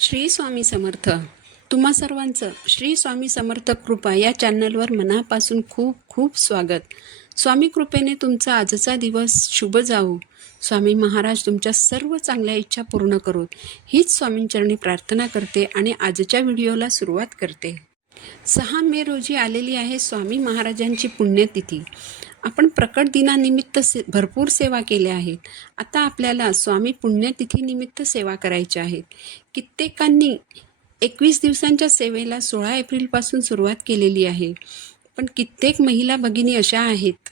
श्री स्वामी समर्थ. तुम्हा सर्वांचं श्री स्वामी समर्थ कृपा या चॅनलवर मनापासून खूप खूप स्वागत. स्वामी कृपेने तुमचा आजचा दिवस शुभ जावो. स्वामी महाराज तुमच्या सर्व चांगल्या इच्छा पूर्ण करोत हीच स्वामींचरणी प्रार्थना करते आणि आजच्या व्हिडिओला सुरुवात करते. 6 मे रोजी आलेली आहे स्वामी महाराजांची पुण्यतिथी. आपण प्रकट दिनानिमित्त भरपूर सेवा केल्या आहेत. आता आपल्याला स्वामी पुण्यतिथीनिमित्त सेवा करायच्या आहेत. कित्येकांनी 21 दिवसांच्या सेवेला 16 एप्रिलपासून सुरुवात केलेली आहे. पण कित्येक महिला भगिनी अशा आहेत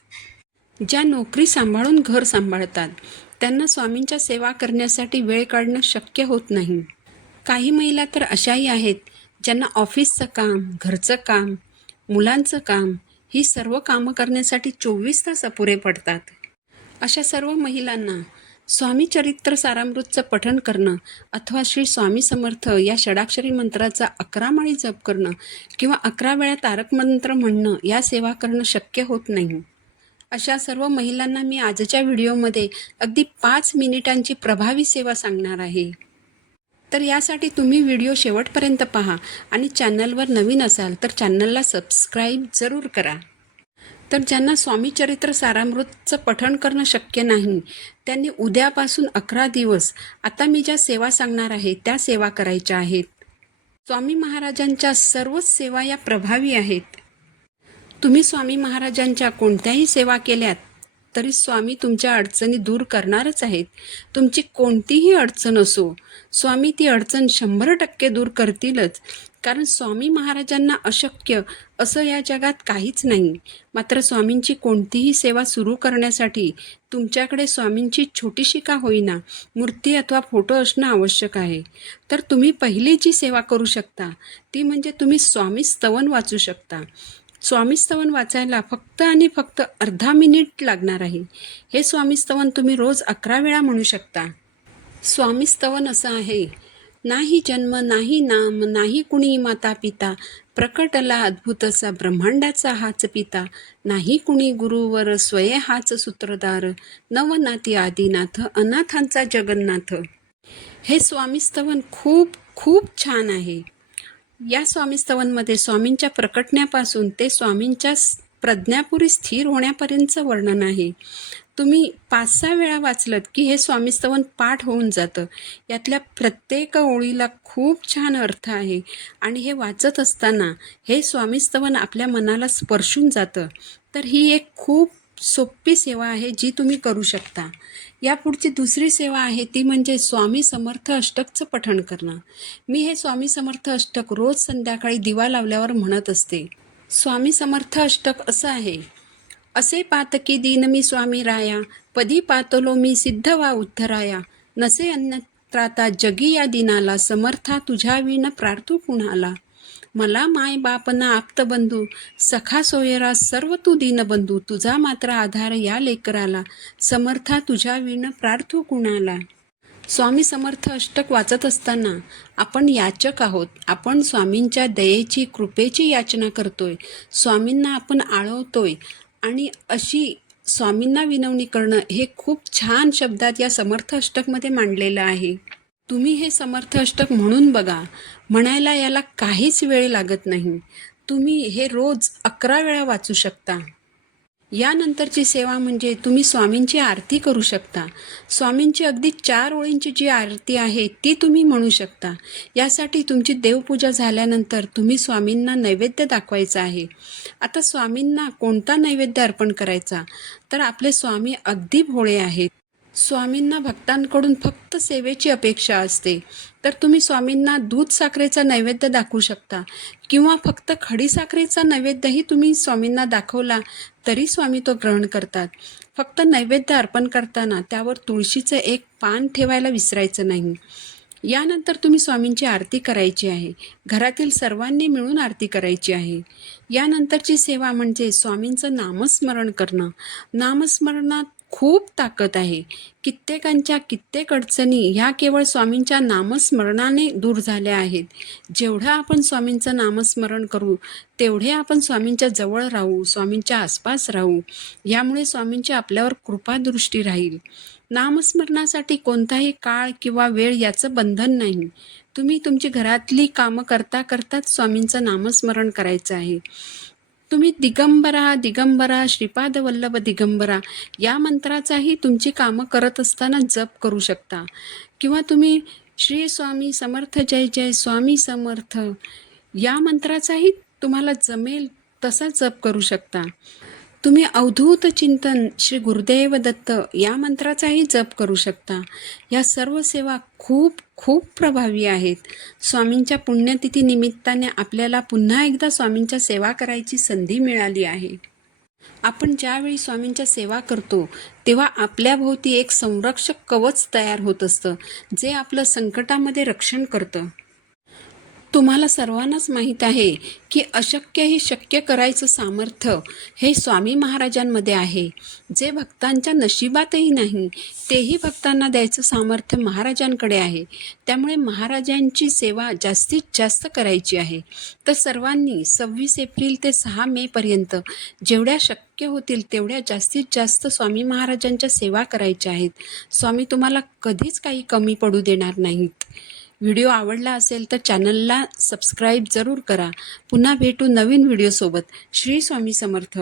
ज्या नोकरी सांभाळून घर सांभाळतात. त्यांना स्वामींच्या सेवा करण्यासाठी वेळ काढणं शक्य होत नाही. काही महिला तर अशाही आहेत ज्यांना ऑफिसचं काम, घरचं काम, मुलांचं काम ही सर्व कामं करण्यासाठी 24 तास अपुरे पडतात. अशा सर्व महिलांना स्वामी चरित्र सारामृतचं पठण करणं अथवा श्री स्वामी समर्थ या षडाक्षरी मंत्राचा 11 माळी जप करणं किंवा 11 वेळा तारक मंत्र म्हणणं या सेवा करणं शक्य होत नाही. अशा सर्व महिलांना मी आजच्या व्हिडिओमध्ये अगदी 5 मिनिटांची प्रभावी सेवा सांगणार आहे. तर यासाठी तुम्ही व्हिडिओ शेवटपर्यंत पहा आणि चॅनलवर नवीन असाल तर चॅनलला सबस्क्राईब जरूर करा. तर ज्यांना स्वामी चरित्र सारामृतचं पठण करणं शक्य नाही त्यांनी उद्यापासून 11 दिवस आता मी ज्या सेवा सांगणार आहे त्या सेवा करायच्या आहेत. स्वामी महाराजांच्या सर्वच सेवा या प्रभावी आहेत. तुम्ही स्वामी महाराजांच्या कोणत्याही सेवा केल्यात तरी स्वामी तुमच्या अडचणी दूर करणारच आहेत. तुमची कोणतीही अडचण असो स्वामी ती अडचण 100% दूर करतीलच. कारण स्वामी महाराजांना अशक्य असं या जगात काहीच नाही. मात्र स्वामींची कोणतीही सेवा सुरू करण्यासाठी तुमच्याकडे स्वामींची छोटीशी का होईना मूर्ती अथवा फोटो असणं आवश्यक आहे. तर तुम्ही पहिली जी सेवा करू शकता ती म्हणजे तुम्ही स्वामी स्तवन वाचू शकता. स्वामी स्तवन वाचायला फक्त आणि फक्त अर्धा मिनिट लागणार आहे. हे स्वामी स्तवन तुम्ही रोज 11 वेळा म्हणू शकता. स्वामी स्तवन असं आहे: नाही जन्म नाही नाम नाही कुणी माता पिता, प्रकटला अद्भुतसा ब्रह्मांडाचा हाच पिता, नाही कुणी गुरुवर स्वये हाच सूत्रधार, नवनाथी आदिनाथ अनाथांचा जगन्नाथ. हे स्वामी स्तवन खूप खूप छान आहे. या स्वामी स्तवनमध्ये स्वामींच्या प्रकटण्यापासून ते स्वामींच्या प्रज्ञापुरी स्थिर होण्यापर्यंतचं वर्णन आहे. तुम्ही 5-6 वेळा वाचलत की हे स्वामी स्तवन पाठ होऊन जातं. यातल्या प्रत्येक ओळीला खूप छान अर्थ आहे आणि हे वाचत असताना हे स्वामी स्तवन आपल्या मनाला स्पर्शून जातं. तर ही एक खूप सोपी सेवा आहे जी तुम्ही करू शकता. यापुढची दुसरी सेवा आहे ती म्हणजे स्वामी समर्थ अष्टकचं पठण करणं. मी हे स्वामी समर्थ अष्टक रोज संध्याकाळी दिवा लावल्यावर म्हणत असते. स्वामी समर्थ अष्टक असं आहे: असे पातकी दीन मी स्वामी राया, पदी पातलो मी सिद्ध वा उद्धराया, नसे अन्यत्राता जगी या दिनाला, समर्था तुझ्या विण प्रार्थू कुणाला, मला माय बापना आप्तबंधू, सखा सोयरा सर्व तू दीनबंधू, तुझा मात्र आधार या लेकराला, समर्था तुझ्या विण प्रार्थू कुणाला. स्वामी समर्थ अष्टक वाचत असताना आपण याचक आहोत. आपण स्वामींच्या दयेची कृपेची याचना करतोय. स्वामींना आपण आळवतोय आणि अशी स्वामींना विनवणी करणं हे खूप छान शब्दात या समर्थ अष्टकमध्ये मांडलेलं आहे. तुम्ही हे समर्थ अष्टक म्हणून बघा. म्हणायला याला काहीच वेळ लागत नाही. तुम्ही हे रोज 11 वेळा वाचू शकता. यानंतरची सेवा म्हणजे तुम्ही स्वामींची आरती करू शकता. स्वामींची अगदी 4 ओळींची जी आरती आहे ती तुम्ही म्हणू शकता. यासाठी तुमची देवपूजा झाल्यानंतर तुम्ही स्वामींना नैवेद्य दाखवायचा आहे. आता स्वामींना कोणता नैवेद्य अर्पण करायचा? तर आपले स्वामी अगदी भोळे आहेत. स्वामींना भक्तांकडून फक्त सेवेची अपेक्षा असते. तर तुम्ही स्वामींना दूध साखरेचा नैवेद्य दाखवू शकता किंवा फक्त खडीसाखरेचा नैवेद्यही तुम्ही स्वामींना दाखवला तरी स्वामी तो ग्रहण करतात. फक्त नैवेद्य अर्पण करताना त्यावर तुळशीचं एक पान ठेवायला विसरायचं नाही. यानंतर तुम्ही स्वामींची आरती करायची आहे. घरातील सर्वांनी मिळून आरती करायची आहे. यानंतरची सेवा म्हणजे स्वामींचं नामस्मरण करणं. नामस्मरणात खूप ताकद आहे. कित्येकांच्या कित्येक अडचणी ह्या केवळ स्वामींच्या नामस्मरणाने दूर झाल्या आहेत. जेवढं आपण स्वामींचं नामस्मरण करू तेवढे आपण स्वामींच्या जवळ राहू, स्वामींच्या आसपास राहू. यामुळे स्वामींची आपल्यावर कृपादृष्टी राहील. नामस्मरणासाठी कोणताही काळ किंवा वेळ याचं बंधन नाही. तुम्ही तुमची घरातली कामं करता करताच स्वामींचं नामस्मरण करायचं आहे. तुम्ही दिगंबरा दिगंबरा श्रीपाद वल्लभ दिगंबरा या मंत्राचाही तुमची कामं करत असताना जप करू शकता. किंवा तुम्ही श्री स्वामी समर्थ जय जय स्वामी समर्थ या मंत्राचाही तुम्हाला जमेल तसा जप करू शकता. तुम्ही अवधूत चिंतन श्री गुरुदेव दत्त या मंत्राचाही जप करू शकता. या सर्व सेवा खूप खूप प्रभावी आहेत. स्वामींच्या पुण्यतिथी निमित्ताने आपल्याला पुन्हा एकदा स्वामींच्या सेवा करायची संधी मिळाली आहे. आपण ज्यावेळी स्वामींच्या सेवा करतो तेव्हा आपल्याभोवती एक संरक्षक कवच तयार होत असतं, जे आपलं संकटामध्ये रक्षण करतं. तुम्हाला सर्वांनाच माहीत आहे की अशक्य हे शक्य करायचं सामर्थ्य हे स्वामी महाराजांमध्ये आहे. जे भक्तांच्या नशिबातही नाही तेही भक्तांना द्यायचं सामर्थ्य महाराजांकडे आहे. त्यामुळे महाराजांची सेवा जास्तीत जास्त करायची आहे. तर सर्वांनी 26 एप्रिल ते 6 मेपर्यंत जेवढ्या शक्य होतील तेवढ्या जास्तीत जास्त स्वामी महाराजांच्या सेवा करायच्या आहेत. स्वामी तुम्हाला कधीच काही कमी पडू देणार नाहीत. व्हिडिओ आवडला असेल तर चॅनलला सबस्क्राईब जरूर करा. पुन्हा भेटू नवीन व्हिडिओसोबत. श्री स्वामी समर्थ.